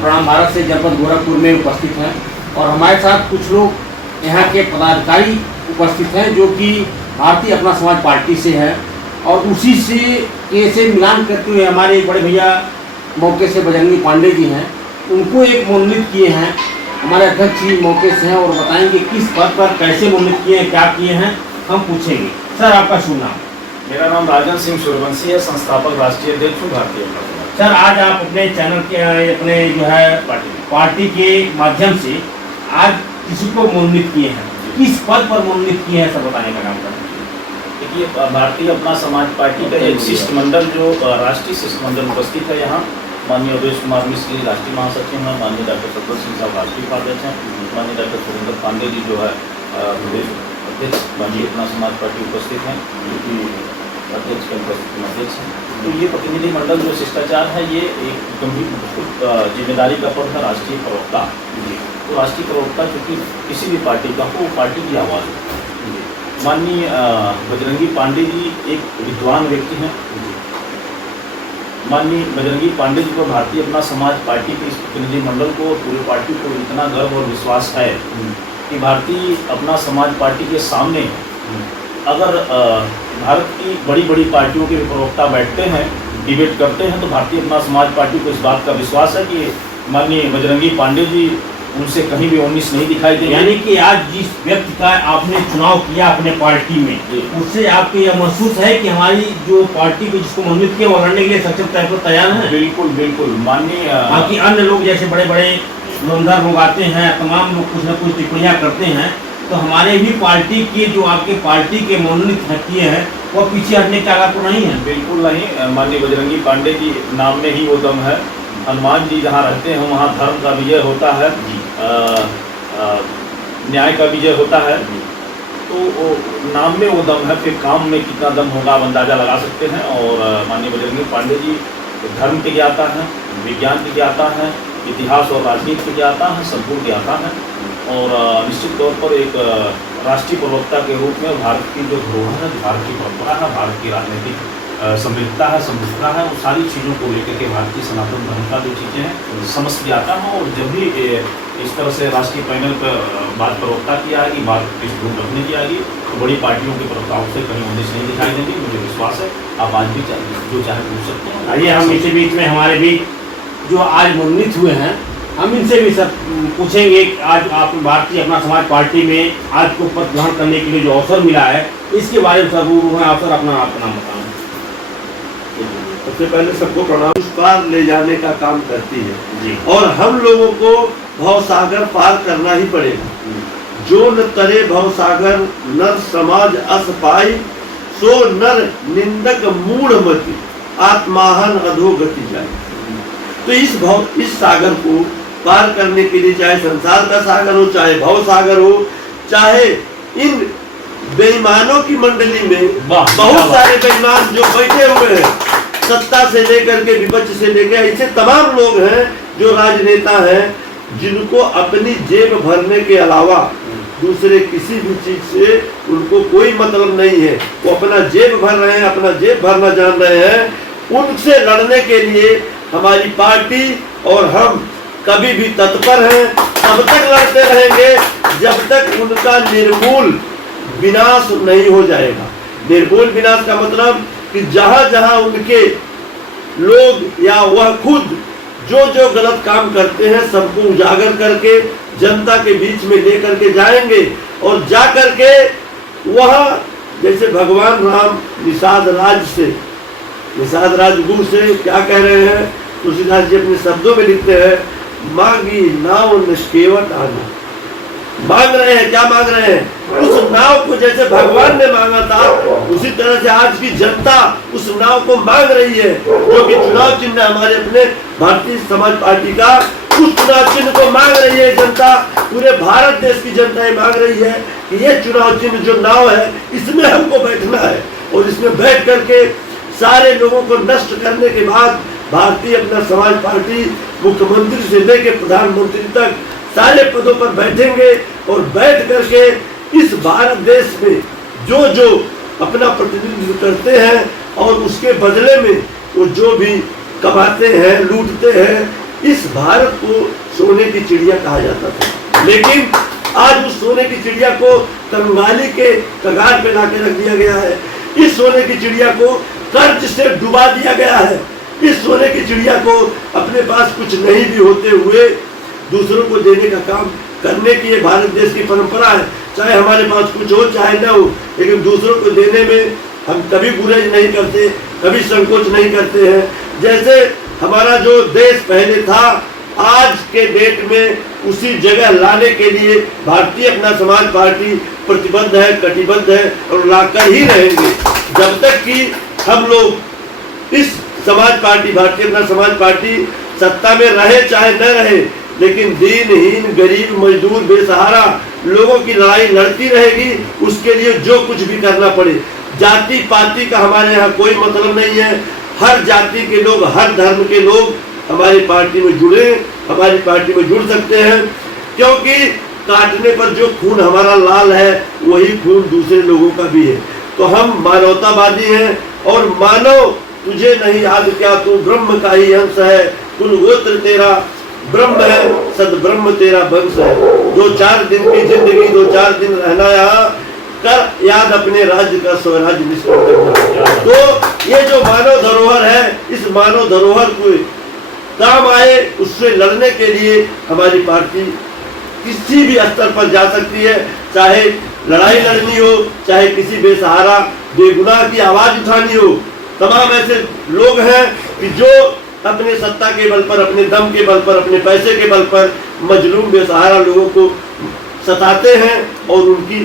प्रणाम भारत से जनपद गोरखपुर में उपस्थित हैं और हमारे साथ कुछ लोग यहाँ के पदाधिकारी उपस्थित हैं जो कि भारतीय अपना समाज पार्टी से हैं और उसी से मिलान करते हुए हमारे बड़े भैया मौके से बजरंगी पांडे जी हैं, उनको एक मनोनीत किए हैं। हमारे अध्यक्ष जी मौके से हैं और बताएंगे किस पद पर कैसे मनोनीत किए हैं, क्या किए हैं, हम पूछेंगे। सर, आपका शुभ नाम? मेरा नाम राजन सिंह सूर्यवंशी है, संस्थापक राष्ट्रीय अध्यक्ष हूँ भारतीय अपना समाज। सर, आज आप अपने चैनल के अपने जो है पार्टी के माध्यम से आज किसी को मनोनीत किए हैं, किस पद पर मनोनीत किए हैं, सब बताने का काम करें। देखिए, भारतीय अपना समाज पार्टी का एक शिष्टमंडल जो राष्ट्रीय शिष्टमंडल उपस्थित है यहाँ, माननीय अवधेश कुमार मिश्र जी राष्ट्रीय महासचिव हैं, माननीय डॉक्टर सतवर सिंह साहब राष्ट्रीय उपाध्यक्ष हैं, माननीय डॉक्टर सुरेंद्र पांडे जी जो है प्रदेश अध्यक्ष माननीय अपना समाज पार्टी उपस्थित हैं, जो कि अध्यक्ष के उपस्थित में अध्यक्ष हैं। तो ये प्रतिनिधिमंडल जो शिष्टाचार है, ये एक गंभीर जिम्मेदारी का पद है राष्ट्रीय प्रवक्ता। तो राष्ट्रीय प्रवक्ता चूँकि किसी भी पार्टी का हो, पार्टी की आवाज़ है। माननीय बजरंगी पांडे जी एक विद्वान व्यक्ति हैं। माननीय बजरंगी पांडे जी को भारतीय अपना समाज पार्टी के इस प्रतिनिधिमंडल को, पूरे पार्टी को इतना गर्व और विश्वास है कि भारतीय अपना समाज पार्टी के सामने अगर भारत की बड़ी बड़ी पार्टियों के प्रवक्ता बैठते हैं, डिबेट करते हैं, तो भारतीय अपना समाज पार्टी को इस बात का विश्वास है कि माननीय बजरंगी पांडे जी उनसे कहीं भी 19 नहीं दिखाई देंगे। यानी कि आज जिस व्यक्ति का आपने चुनाव किया अपने पार्टी में, उससे आपको यह महसूस है कि हमारी जो पार्टी को जिसको मनोनीत किया वो लड़ने के लिए सक्षम तैयार है? बिल्कुल बिल्कुल। माननीय बाकी अन्य लोग जैसे बड़े बड़े धुरंधर लोग आते हैं, तमाम लोग कुछ न कुछ टिप्पणियाँ करते हैं, तो हमारे भी पार्टी के जो आपके पार्टी के मनोनीत किए हैं वो पीछे हटने के आधार पर नहीं है? बिल्कुल नहीं। माननीय बजरंगी पांडे जी नाम में ही वो दम है। हनुमान जी जहाँ रहते हैं वहाँ धर्म का विजय होता है, न्याय का विजय होता है। तो नाम में वो दम है, फिर काम में कितना दम होगा आप अंदाज़ा लगा सकते हैं। और माननीय बजरंगी पांडे जी धर्म के ज्ञाता हैं, विज्ञान के ज्ञाता हैं, इतिहास और राजनीति के ज्ञाता हैं, संपूर्ण ज्ञाता हैं। और निश्चित तौर पर एक राष्ट्रीय प्रवक्ता के रूप में भारत की जो धरोहर है, भारत की परंपरा है, भारत की राजनीतिक समृद्धता है, समृद्धता है, वो सारी चीज़ों को लेकर के भारतीय सनातन धर्म का जो चीज़ें हैं समझ जाता है। और जब भी इस तरह से राष्ट्रीय पैनल पर बात प्रवक्ता की आएगी, बात पृष्ठभूमि रखने की आएगी, तो बड़ी पार्टियों के प्रवक्ताओं से कहीं 19 नहीं दिखाई देंगे। मुझे विश्वास है आप आज भी जो चाहे पूछ सकते हैं। आइए हम इसी बीच में हमारे भी जो आज मनोनीत हुए हैं, हम इनसे भी सब पूछेंगे। आज आप भारतीय अपना समाज पार्टी में आज को पद ग्रहण करने के लिए जो अवसर मिला है, इसके बारे में सब अवसर आपका नाम बताएं। सबसे पहले सबको प्रणाम। उस पार ले जाने का काम करती है जी। और हम लोगों को भवसागर पार करना ही पड़ेगा। जो न तरे भवसागर नर समाज अस पाई, सो नर निंदक मूढ़ मति आत्माहन अधोगति जाए। तो इस सागर को पार करने के लिए, चाहे संसार का सागर हो, चाहे भव सागर हो, चाहे इन बेईमानों की मंडली में बहुत सारे बेईमान जो बैठे हुए हैं, सत्ता से लेकर के विपक्ष से लेकर ऐसे तमाम लोग हैं जो राजनेता हैं, जिनको अपनी जेब भरने के अलावा दूसरे किसी भी चीज से उनको कोई मतलब नहीं है। वो अपना जेब भर रहे हैं, अपना जेब भरना जान रहे हैं। उनसे लड़ने के लिए हमारी पार्टी और हम कभी भी तत्पर हैं। तब तक लड़ते रहेंगे जब तक उनका निर्मूल विनाश नहीं हो जाएगा। निर्मूल विनाश का मतलब कि जहां जहां उनके लोग या वह खुद जो जो गलत काम करते हैं, सबको उजागर करके जनता के बीच में लेकर के जाएंगे। और जा करके वह जैसे भगवान राम निषाद राज गुरु से क्या कह रहे हैं, तुलसीदास जी अपने शब्दों में लिखते हैं, मांगी नाव निष्केवट आना। मांग रहे हैं, क्या मांग रहे हैं? उस नाव को जैसे भगवान ने मांगा था, उसी तरह से आज की जनता उस नाव को मांग रही है। जो कि चुनाव चिन्ह हमारे अपने भारतीय समाज पार्टी का, उस चुनाव चिन्ह को मांग रही है जनता। पूरे भारत देश की जनता ये मांग रही है कि ये चुनाव चिन्ह जो नाव है, इसमें हमको बैठना है। और इसमें बैठ करके सारे लोगों को नष्ट करने के बाद भारतीय अपना समाज पार्टी मुख्यमंत्री से लेकर प्रधानमंत्री तक सारे पदों पर बैठेंगे। और बैठ करके इस भारत देश में जो जो अपना प्रतिनिधित्व करते हैं और उसके बदले में वो जो भी कमाते हैं, लूटते हैं, इस भारत को सोने की चिड़िया कहा जाता था, लेकिन आज उस सोने की चिड़िया को कंगाली के कगार पे लाके रख दिया गया है। इस सोने की चिड़िया को कर्ज से डुबा दिया गया है। इस सोने की चिड़िया को अपने पास कुछ नहीं भी होते हुए दूसरों को देने का काम करने की ये भारत देश की परंपरा है। चाहे हमारे पास कुछ हो चाहे न हो, लेकिन दूसरों को देने में हम कभी गुरेज नहीं करते, कभी संकोच नहीं करते हैं। जैसे हमारा जो देश पहले था, आज के डेट में उसी जगह लाने के लिए भारतीय अपना समाज पार्टी प्रतिबद्ध है, कटिबद्ध है और लाकर ही रहेंगे जब तक कि हम लोग इस समाज पार्टी, भारतीय अपना समाज पार्टी सत्ता में रहे चाहे न रहे, लेकिन दीनहीन, गरीब, मजदूर, बेसहारा लोगों की लड़ाई लड़ती रहेगी। उसके लिए जो कुछ भी करना पड़े, जाति पाति का हमारे यहाँ कोई मतलब नहीं है। हर जाति के लोग, हर धर्म के लोग हमारी पार्टी में जुड़े, हमारी पार्टी में जुड़ सकते हैं, क्योंकि काटने पर जो खून हमारा लाल है वही खून दूसरे लोगों का भी है। तो हम मानवतावादी हैं और मानव तुझे नहीं याद क्या, तू ब्रह्म का ही अंश है, कुल गोत्र तेरा ब्रह्म है, सद ब्रह्म तेरा वंश है। 2-4 दिन की जिंदगी, 2-4 दिन रहना यहाँ, कर याद अपने राज्य का स्वराज्य निष्ठा करना। तो ये जो मानव धरोहर है, इस मानव धरोहर को काम आए उससे लड़ने के लिए हमारी पार्टी किसी भी स्तर पर जा सकती है। चाहे लड़ाई लड़नी हो, चाहे किसी बेसहारा बेगुनाह की आवाज उठानी हो। तमाम ऐसे लोग हैं कि जो अपने सत्ता के बल पर, अपने दम के बल पर, अपने पैसे के बल पर मजलूम बेसहारा लोगों को सताते हैं और उनकी